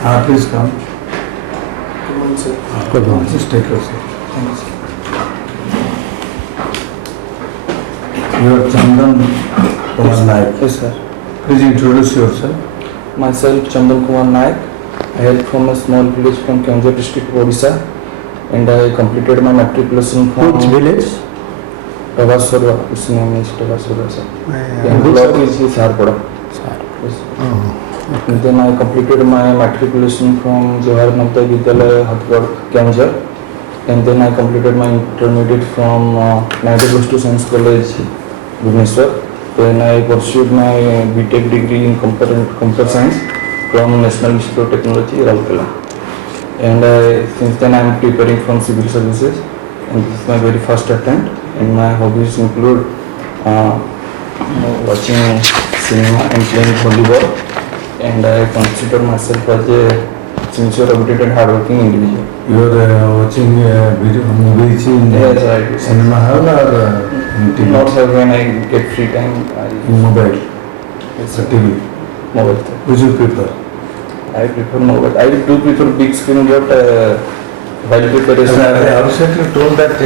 Please come. Good morning, sir. Good morning. Just take your seat. Thank you, sir. You are Chandan Kumar Nayak. Yes, sir. Please introduce yourself. Myself, Chandan Kumar Nayak. I hail from a small village from Bengal district, Odisha, and I completed my matriculation from Which village? Tavasura. Its name is Tavasura, sir. Yeah. And Which block is Sarpada. Yes. And then I completed my matriculation from Jawahar Navya Vidyalaya, Hathgad, Keonjhar. And then I completed my intermediate from Nayak Plus Science College, Bhubaneswar. Then I pursued my BTech degree in computer science from National Institute of Technology, Raurkela. And since then I am preparing from civil services, and this is my very first attempt. And my hobbies include watching cinema and playing volleyball. And I consider myself as a sincere, committed and hardworking individual. You are watching video movies in Yes, I do. cinema hall or in TV? Not sir, when I get free time, In mobile, yes, or TV. mobile. Which you prefer? I prefer mobile. I do prefer big screen, but while preparation, I also told that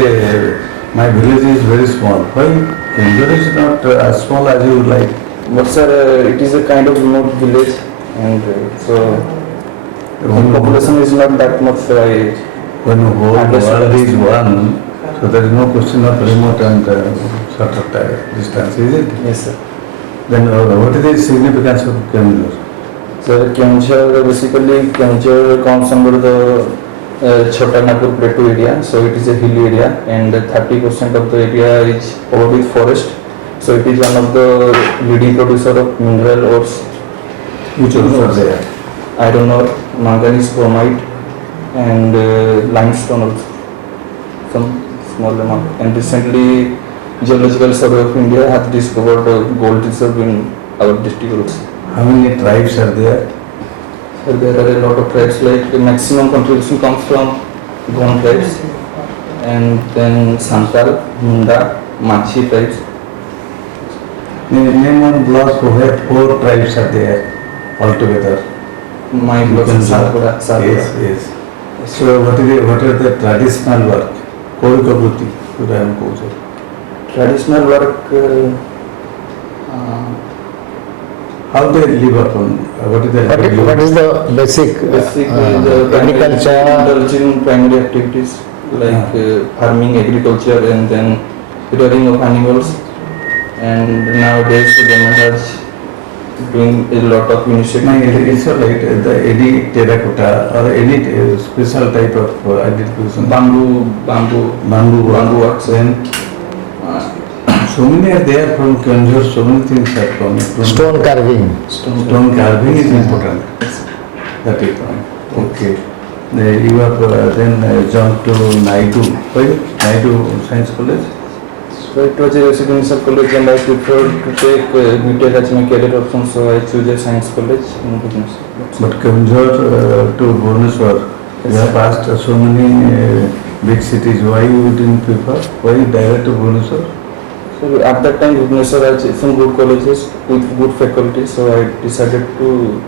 my village is very small. Why Bengal is not as small as you would like? but sir, it is a kind of remote village, and so the population is not that much. So When the whole Understood. world is one, so there is no question of remote and short of distance, is it? yes, sir. Then what is the significance of Bengal? Sir, Keonjhar, basically Keonjhar comes under the Chota Nagpur Plateau area, so it is a hilly area, and 30% of the area is covered with forest. So it is one of the leading producer of mineral ores, Which ores are there? iron ore, manganese, bromide, and limestone also, some small amount. And recently, Geological Survey of India has discovered gold reserve in our district also. How many tribes are there? So there are a lot of tribes, like the maximum contribution comes from Gond tribes, and then Santal, Munda, Machi tribes. Name one block where 4 tribes are there altogether. My block is Sarpura. Yes, yes. So what are the traditional work? Koikabuti, Puram Puja. Traditional work, How they live upon? What is the What is the basic basically the agriculture? indulge in primary activities like farming, agriculture, and then rearing of animals. And nowadays the government has doing a lot of No, initiatives. it's all right. Any terracotta or any special type of identification. Bamboo Bamboo works. Then so many are there from Keonjhar. So many things are coming from Stone carving. Stone carving is important. That is point. Okay. You have then jumped to Naidu. Why Naidu Science College? So it was a residential college, and I preferred to take BTech as my career option, so I chose a science college in business. But Keonjhar to Bhubaneswar, you Yes, have sir. passed so many big cities. Why you didn't prefer? Why direct to Bhubaneswar? So at that time, Bhubaneswar had some good colleges with good faculty, so I decided to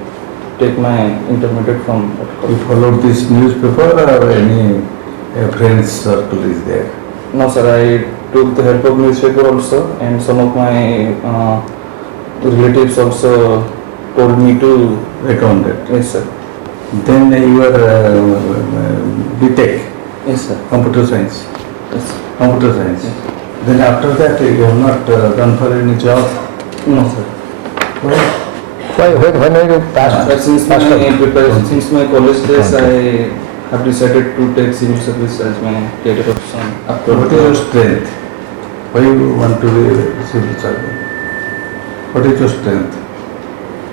take my intermediate from that You college. followed this newspaper or any friends circle is there? No sir, I took the help of newspaper also, and some of my relatives also told me to. Recommended. Yes sir. Then you are BTech, Yes sir. computer science. Yes. Computer science. Yes. Then after that you have not done for any job. No sir. Why? Why when you passed? But since my college days, I have decided to take civil service as my career option. After What is your strength? Why you want to be civil servant? What is your strength?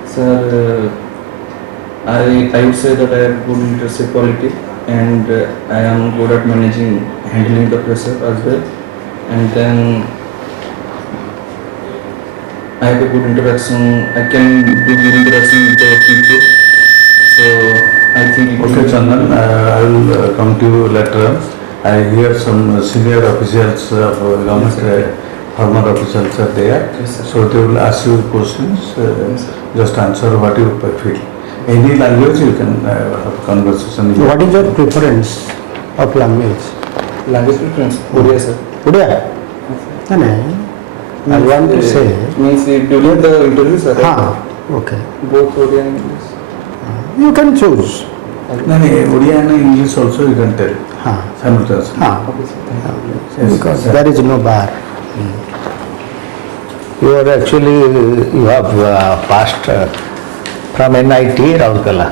Sir, I would say that I have good leadership quality, and I am good at handling the pressure as well, and then I have a good interaction. I can do good interaction with the people. So I think it Okay, Chandan, I will come to you later. I hear some senior officials of government, former officials are there. Yes, sir. So they will ask you questions. Yes, sir. Just answer what you feel. Any language you can have conversation. in. What is your preference of language? Language preference, Odia sir. Odia? No, no. I want to say. Means during the interview sir. Okay. Both Odia and English. You can choose. No, no, Odia and English also you can tell simultaneously. Okay sir. Thank you. Yes, Because sir. there is no bar. You are actually, you have passed from NIT Rourkela.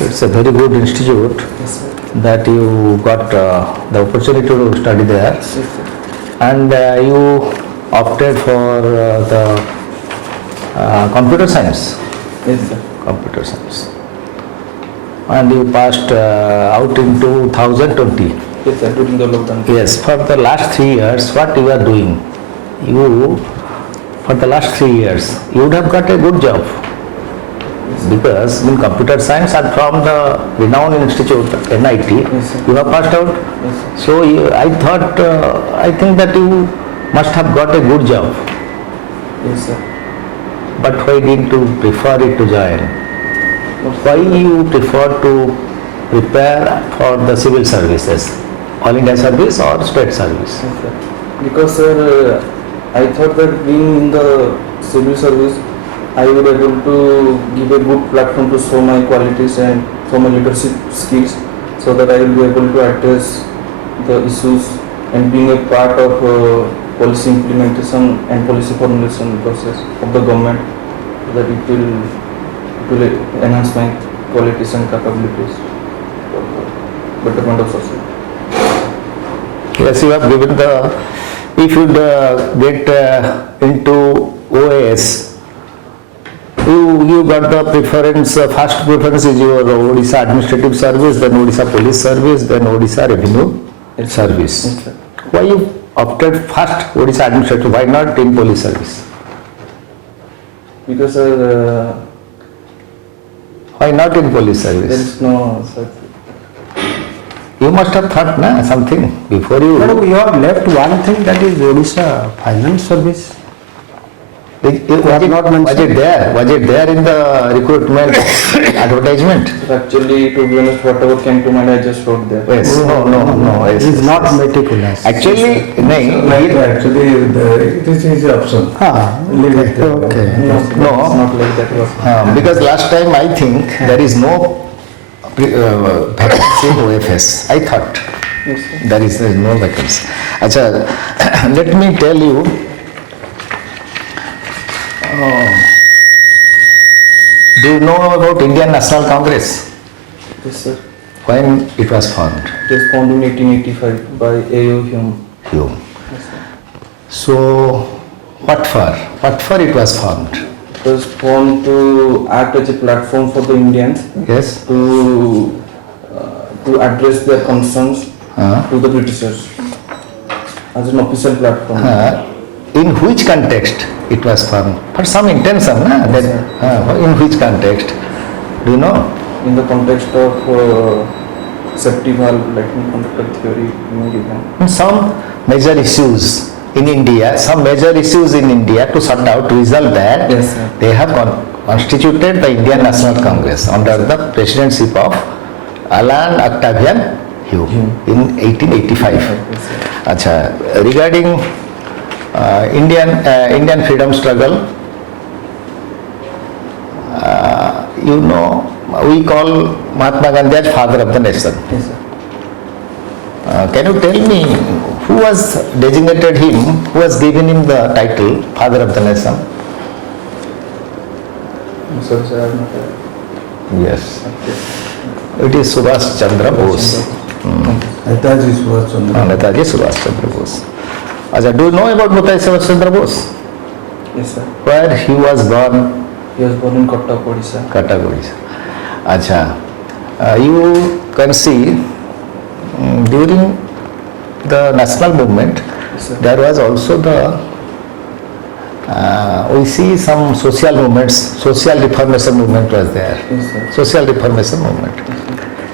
It's a very good institute Yes sir. that you got the opportunity to study there, Yes sir. and you opted for the computer science. Yes sir. Computer science. And you passed out in 2020. Yes sir. During the lockdown. Yes, for the last 3 years, what you are doing? For the last 3 years, you would have got a good job. Because in computer science and from the renowned institute NIT, Yes, sir. you have passed out. Yes sir. So I think that you must have got a good job. Yes sir. But why didn't you prefer it to join? Why you prefer to prepare for the civil services, all India service or state service? Yes, sir. Because sir, I thought that being in the civil service, I would be able to give a good platform to show my qualities and show my leadership skills, so that I will be able to address the issues and being a part of policy implementation and policy formulation process of the government, so that it will enhance my qualities and capabilities for the betterment of society. Yes, you have given the, if you get into OAS, you got the preference, first preference is your Odisha Administrative Service, then Odisha Police Service, then Odisha Revenue Yes, sir. Service. Yes, sir. Why you opted first Odisha Administrative, why not in Police Service? Because Why not in Police there Service? is no such. You must have thought something before you. But you have left one thing, that is Odisha Finance Service. Was not mentioned. Was it there in the recruitment advertisement? Actually, to be honest, whatever came to mind, I just wrote there. Yes. No. Yes, He is yes, not yes. meticulous. Actually, Like actually, it is his option. Leave it there. Okay. No, No. it's not like that. Was Because last time I think there is no vacancy in OFS. I thought yes, sir. there is no vacancy. Acha, let me tell you. Do you know about Indian National Congress? Yes, sir. When it was formed? It was formed in 1885 by A.O. Hume. Hume. Yes, sir. So, what for? What for it was formed? It was formed to act as a platform for the Indians Yes. to address their concerns Uh, to the Britishers as an official platform. in which context it was formed? For some intention, na? Yes, That, in which context? Do you know? In the context of safety valve lightning conductor theory being given. Some major issues in India, to sort out, to resolve that, Yes, sir. they have constituted the Indian National Congress under the presidency of Alan Octavian Hume in 1885. Yes, sir. Acha, regarding Indian freedom struggle, you know, we call Mahatma Gandhi as father of the nation. Yes, sir. Can you tell me who was designated him, who was given him the title father of the nation? Sorry, sir, I have not Yes, it is Subhash Chandra Bose. Netaji Subhash Chandra. Netaji Subhash Chandra Bose. Acha, do you know about Netaji Subhash Chandra Bose? Yes, sir. Where he was born? He was born in Cuttack, Odisha. Cuttack, Odisha. Acha, you can see during the national movement, Yes, sir. there was also the we see some social movements, social reformation movement was there. Yes, sir. Social reformation movement.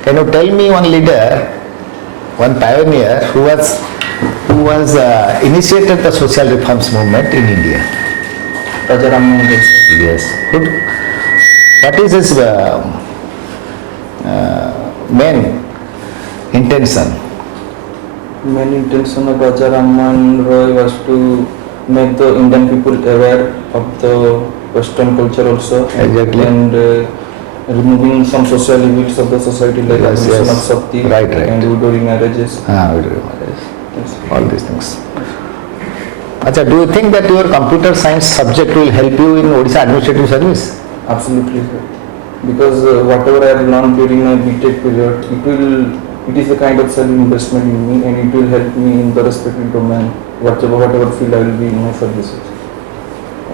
Can you tell me one leader, one pioneer who was initiated the social reforms movement in India? Raja Ram Mohan Roy, sir. Yes. Good. What is his main intention? Main intention of Raja Rammohan Roy was to make the Indian people aware of the Western culture also. Exactly. And removing some social evils of the society like Yes, abolition yes. of sati Right, right. and widowing marriages. Yes. All these things. Acha, do you think that your computer science subject will help you in Odisha Administrative Service? Absolutely, sir. Because whatever I have learned during my BTech period, it is a kind of self-investment in me, and it will help me in the respective domain, whatever field I will be in my services.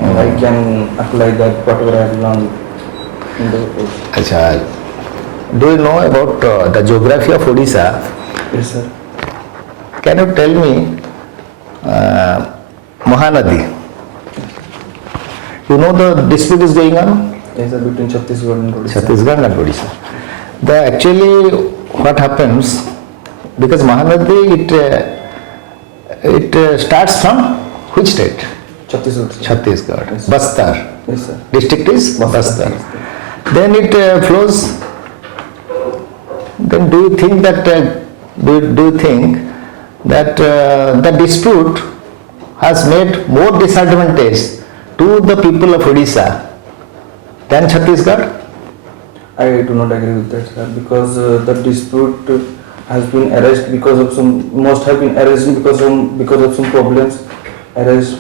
And I can apply that whatever I have learned in the course. Acha, do you know about the geography of Odisha? Yes, sir. Can you tell me Mahanadi? You know the dispute is going on? Yes, sir, between Chhattisgarh and Odisha. Chhattisgarh and Odisha. Actually, what happens, because Mahanadi, it starts from which state? Chhattisgarh, sir. Chhattisgarh. Yes. Bastar. Yes, sir. District is Bastar. Yes, Then it flows. Then do you think that the dispute has made more disadvantage to the people of Odisha than Chhattisgarh? I do not agree with that, sir, because the dispute has been arranged because of must have been arranged because of some problems arose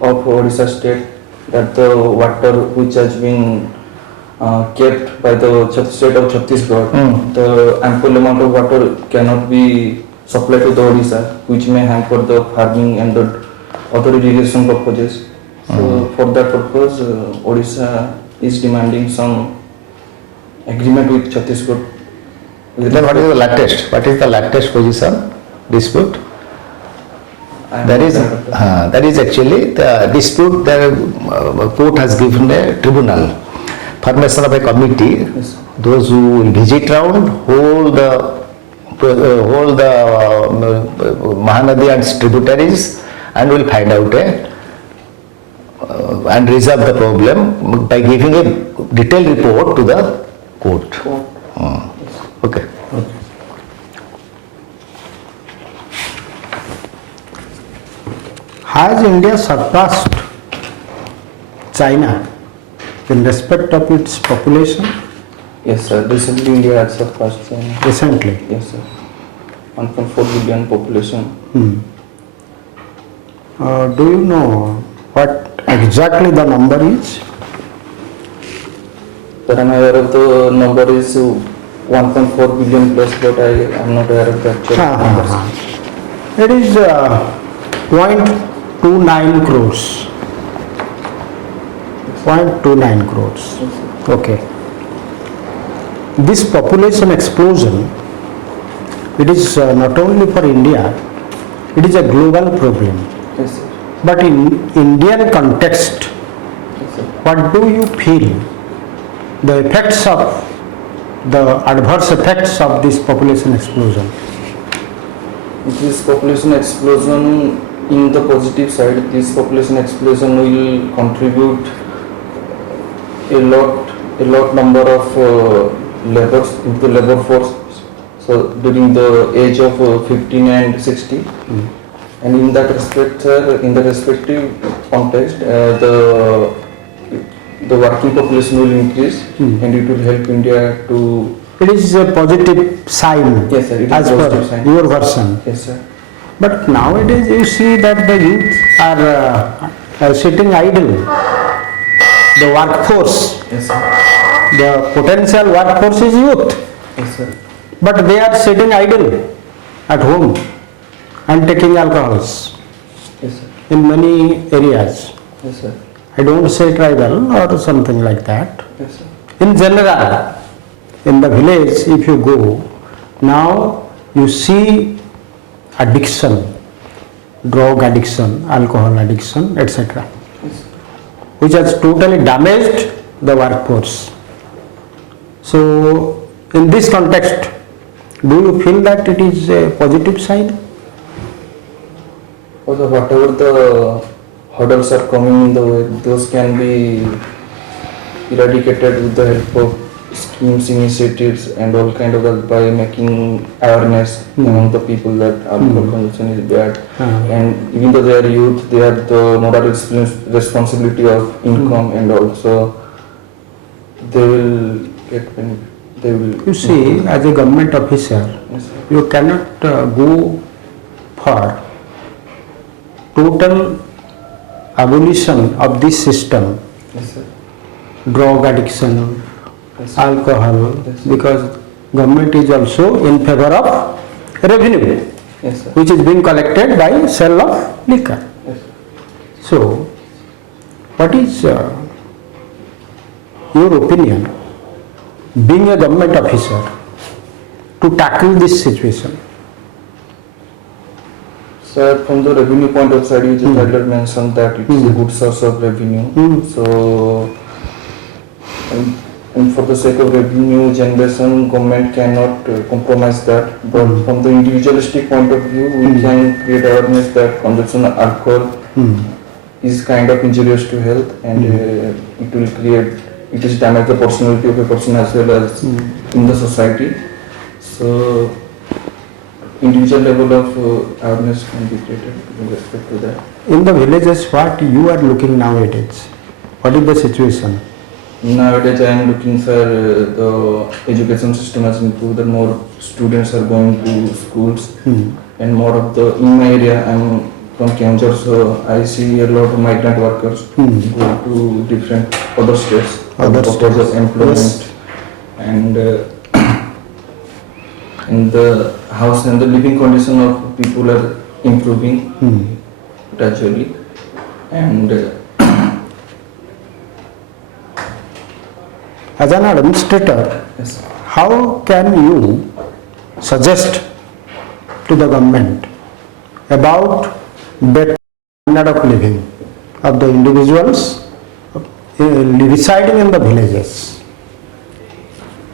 of Odisha state, that the water which has been kept by the state of Chhattisgarh, the ample amount of water cannot be supplied to the Odisha, which may hamper the farming and the other irrigation purposes. So for that purpose, Odisha is demanding some agreement with Chhattisgarh. Then what is the latest? What is the latest position dispute? That is actually the dispute. The court has given a tribunal, formation of a committee. Yes. Those who will visit round, hold the Mahanadi and its tributaries, and will find out and resolve the problem by giving a detailed report to the court. Okay. Has India surpassed China in respect of its population Yes, sir. Recently India had surpassed China. recently? Yes, sir. 1.4 billion population. Do you know what exactly the number is? But I'm aware of the number is 1.4 billion plus, but I am not aware of the actual numbers. It is 0.29 crores. 0.29 crores. Okay. This population explosion, it is not only for India, it is a global problem. Yes, sir. But in Indian context, Yes, sir. what do you feel the effects of the adverse effects of this population explosion? This population explosion, in the positive side, this population explosion will contribute a lot number of laborers into the labor force. So during the age of 15 and 60, and in that respect, in the respective context, the working population will increase, and it will help India to. It is a positive sign. Yes, sir. It is as a per positive sign. your version. Yes, sir. But nowadays you see that the youth are sitting idle. The workforce, Yes, sir. the potential workforce is youth, Yes, sir. but they are sitting idle at home and taking alcohols Yes, sir. in many areas. Yes, sir. I don't say tribal or something like that. Yes, sir. In general, in the village, if you go, now you see addiction, drug addiction, alcohol addiction, etc., which has totally damaged the workforce. So, in this context, do you feel that it is a positive sign? Also, whatever the hurdles are coming in the way, those can be eradicated with the help of schemes, initiatives, and all kind of that by making awareness among the people that alcohol consumption is bad. And even though they are youth, they have the moral responsibility of income and also they will get benefit. They will. You see, as a government officer, Yes, sir. you cannot go for total abolition of this system, Yes, sir. drug addiction, Yes, sir. alcohol, Yes, sir. because government is also in favor of revenue, Yes, sir. which is being collected by sale of liquor. Yes. So, what is your opinion, being a government officer, to tackle this situation? Sir, from the revenue point of side, you just earlier mentioned that it is a good source of revenue. So, and for the sake of revenue generation, government cannot compromise that. But from the individualistic point of view, we can create awareness that consumption of alcohol is kind of injurious to health, and it will create, it is damage the personality of a person as well as in the society. So, individual level of awareness can be created with respect to that. In the villages, what you are looking nowadays? What is the situation? Nowadays, I am looking for the education system has improved. The more students are going to schools, and more of the in my area. I am from Keonjhar, so I see a lot of migrant workers go to different other states for the purpose of employment, and the house and the living condition of people are improving gradually, and As an administrator, yes, how can you suggest to the government about better standard of living of the individuals residing in the villages?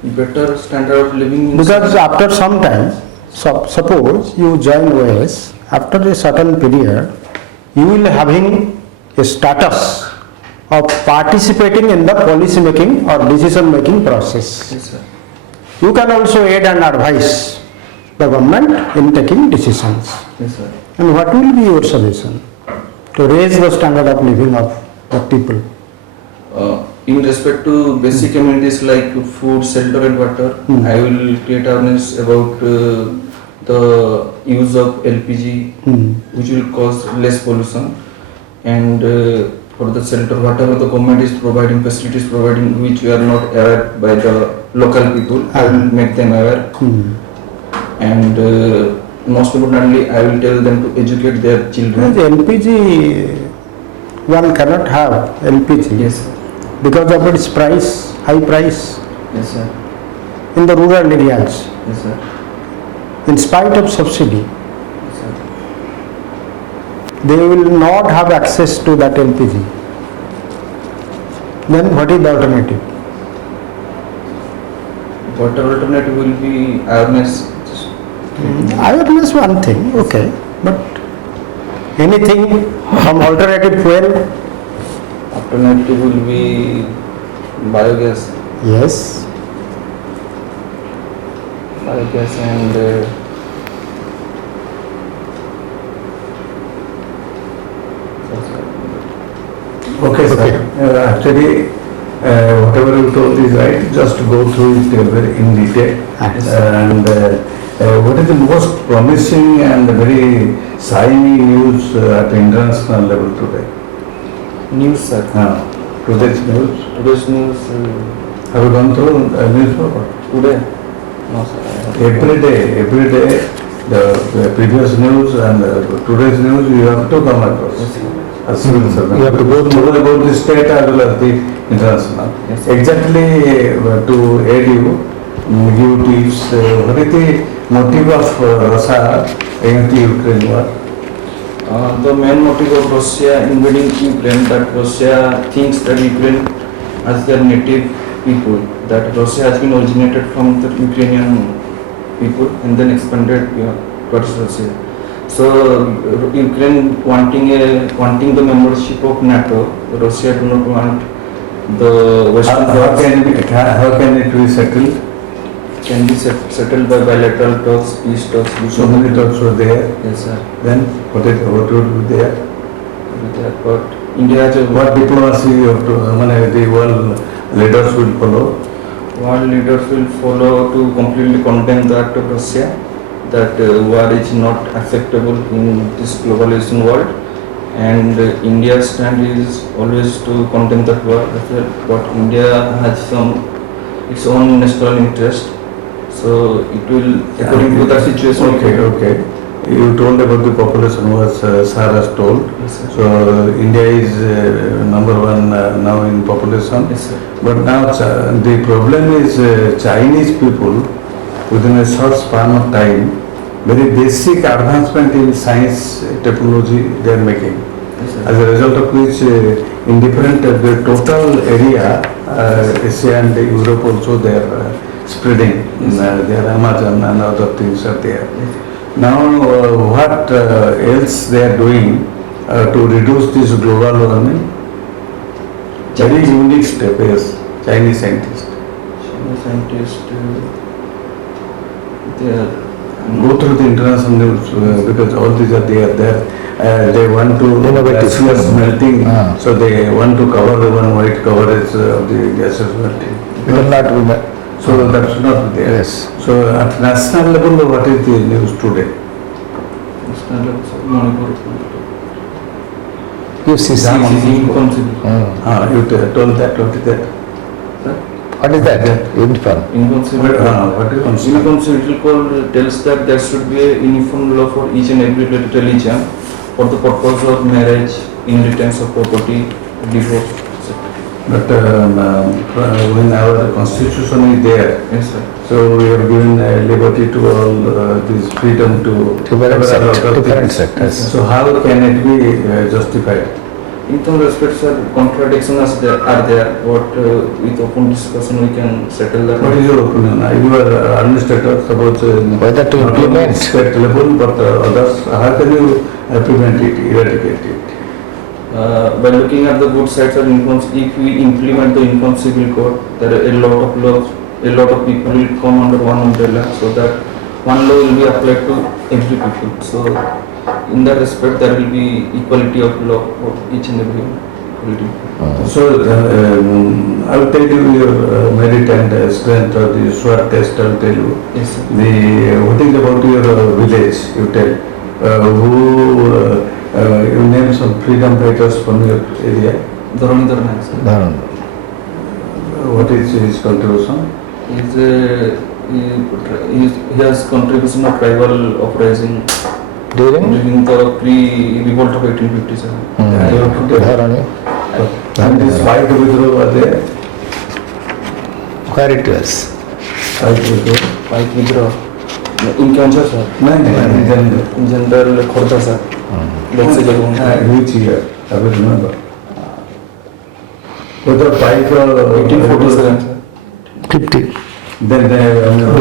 better standard of living. Because after some time, suppose you join OS, after a certain period, you will having a status of participating in the policy making or decision making process. Yes, sir. You can also aid and advise the government in taking decisions. Yes, sir. And what will be your suggestion to raise the standard of living of the people? In respect to basic amenities like food, shelter and water, I will create awareness about the use of LPG, which will cause less pollution, and for the shelter, whatever the government is providing, facilities providing, which we are not aware by the local people, I will make them aware, and most importantly, I will tell them to educate their children. The LPG, one cannot have LPG. Yes, sir. Because of its price, high price Yes, sir. in the rural areas, Yes, sir. in spite of subsidy, Yes, sir. they will not have access to that LPG. Then what is the alternative? What alternative will be awareness? Awareness one thing, okay, but anything from alternative fuel? Alternative will be biogas. Yes. Biogas and Okay, sir. Actually, whatever you told is right. Just go through it very in detail. And what is the most promising and very shiny news at international level today? news, sir. Today's news. Today's news Have you gone through newspaper? today? No, sir. I haven't. Every day, the previous news and today's news you have to come across. Yes, sir. As civil servant. You have to go through. Know about the state as well as the international. Yes, sir. Exactly to aid you, give tips. What is the motive of Russia against the Ukraine war? The main motive of Russia invading Ukraine, that Russia thinks that Ukraine as their native people, that Russia has been originated from the Ukrainian people and then expanded towards Russia. So Ukraine wanting the membership of NATO, Russia do not want The Western How Ghats can it be settled? can be settled by bilateral talks, peace talks. So many talks were there. Yes, sir. Then what would be there? With that, but India has a What diplomacy you have to, the world leaders will follow? world leaders will follow to completely condemn the act of Russia, that war is not acceptable in this globalization world, and India's stand is always to condemn that war as well. But India has its own national interest, so it will, according to that situation. Okay. You told about the population was Sir has told. Yes, sir. So India is number one now in population. Yes, sir. But now the problem is Chinese people within a short span of time, very basic advancement in science technology they are making. Yes, sir. As a result of which in different the total area, Asia and Europe also they are spreading. Their Amazon and other things are there. Yes. Now what else they are doing to reduce this global warming? Very unique step, yes, Chinese scientists. Chinese scientists, they are Go through the international news because all these are there. They want to Innovative. gases melting, Ah. so they want to cover the one white coverage of the gases melting. It will not be. So that's not there. Yes. So at national level, what is the news today? UCC. inconceivable. You told that. What is that? What is that? Uniform. What is it? Inconceivable tells that there should be a uniform law for each and every religion for the purpose of marriage, inheritance of property, divorce, etc. But when our constitution is there, Yes, sir. so we have given liberty to all this freedom to Different cover a lot sect. of Different things. sectors. So how can it be justified? In some respects, sir, contradictions are there, but with open discussion we can settle that. What is your opinion? You are administrator, suppose Whether to not only implement. state level, but others. How can you prevent it, eradicate it? By looking at the good sides of if we implement the inconceivable code, there are a lot of laws, a lot of people will come under one umbrella, so that one law will be applied to every people. So in that respect, there will be equality of law for each and every equality. So I will tell you your merit and strength of the SWOT test. I will tell you. Yes, sir. What is about your village? You tell. You name some freedom fighters from your area. Dharani Nayak, sir. No. What is his contribution? He has contribution of tribal uprising During? the pre-revolt of 1857. Dharani. And this fight withdrawal was there. Where it was? Fight withdrawal. Fight withdraw. In Kansas, sir. No, In general, Khorda, sir. Let's say which year? I will remember. Was the fight 1847, sir. 50. Then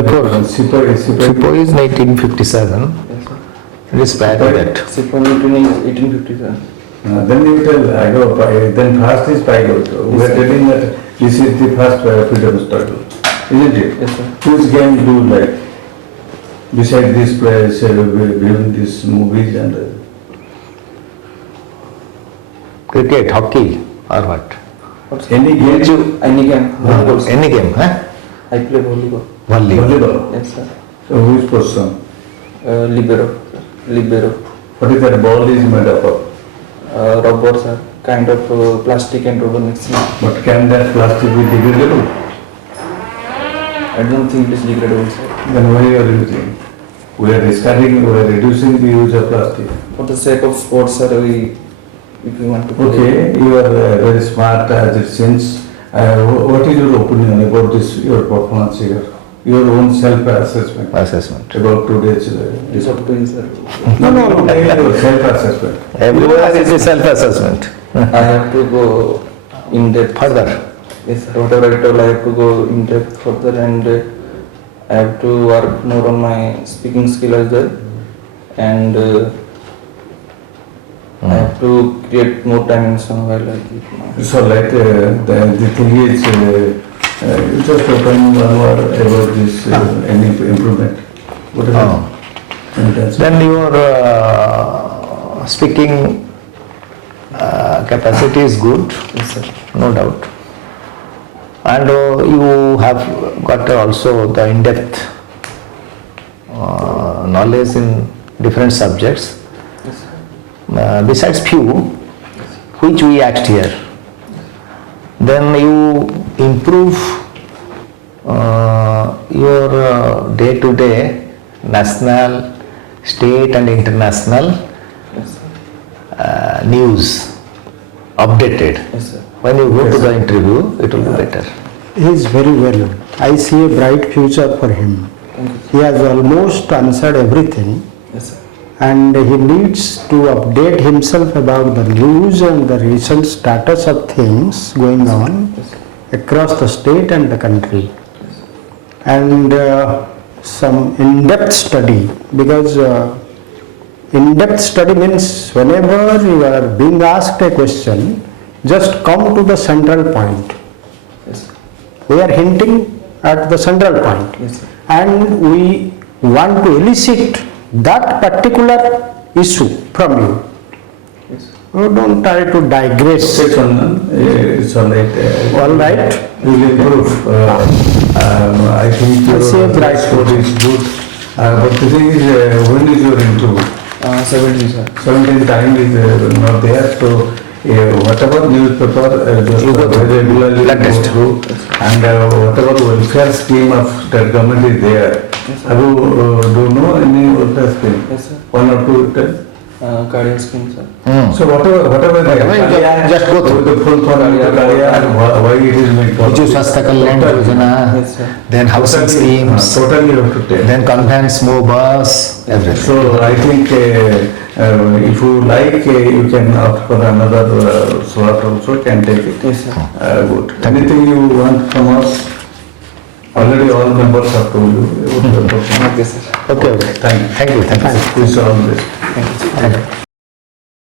Before. Sipai. Sipo is 1957. Yes, sir. It is prior to that. Sipa meeting is 1857. Then you tell, I go, then first is Paigot. We are Yes, sir. telling that this is the first freedom struggle, isn't it? Yes, sir. Which game do you like? Beside this place, beyond these movies and Cricket, hockey, or what? any game? Any game. Volleyball, sir. Any game, huh? I play volleyball. Volley. Volleyball. Yes, sir. So which position? Libero. Libero. What is that ball is made up of? Rubber, sir. Kind of plastic and rubber mixing. But can that plastic be degradable? I don't think it is degradable, sir. Then why you are using? We are discarding, we are reducing the use of plastic. For the sake of sports, sir, if you want to play. Okay, you are very smart as it seems. What is your opinion about this, your performance here? Your own self-assessment Assessment. about today's... It's up to you, sir. No, your self-assessment. Everywhere is a self-assessment. I have to go in depth. Further. Yes, sir. Whatever I told, I have to go in depth further, and I have to work more on my speaking skill as well. And I have to create more dimension while I keep my. So like the thing is, you just open one word about this, any improvement. What is Oh. it? Then your speaking capacity is good, Yes, sir. no doubt. And you have got also the in-depth knowledge in different subjects. Yes, sir. Besides few, which we asked here, then you improve your day-to-day national, state and international Yes, sir. news updated. Yes, sir. When you go to the interview, it will be better. He is very well. I see a bright future for him. Thank you. He has almost answered everything, Yes, sir. and he needs to update himself about the news and the recent status of things going on Yes, sir. across the state and the country. And some in-depth study, because in-depth study means whenever you are being asked a question, just come to the central point. Yes, sir. We are hinting at the central point, Yes, sir. and we want to elicit that particular issue from you. Yes, sir. You don't try to digress. Okay, Chandan, it's all right. All right. You will improve. I think I see a your bright score is good. But the thing is, when is your improve? 17, sir. 17 time is not there, so whatever newspaper just You go through. regularly Blood go test. through, and whatever welfare scheme of state government is there. Yes, sir. Have you do you know any welfare scheme? Yes, sir. One or two tell? Cardiac scheme, sir. So whatever they Whatever you just go through. the full form of the career, why it is made Biju Swasthya Kalyan Yojana, Yes, sir. then housing schemes, Totally you have to take. then convents, more bus, everything. So I think if you like, you can opt for another slot also, can take it. Yes, sir. Good. Anything you want from us? Already all members have told you. Okay, sir. Okay, okay. Thank you. Thank you. Wish you all the best. Thank you, sir. Thank you.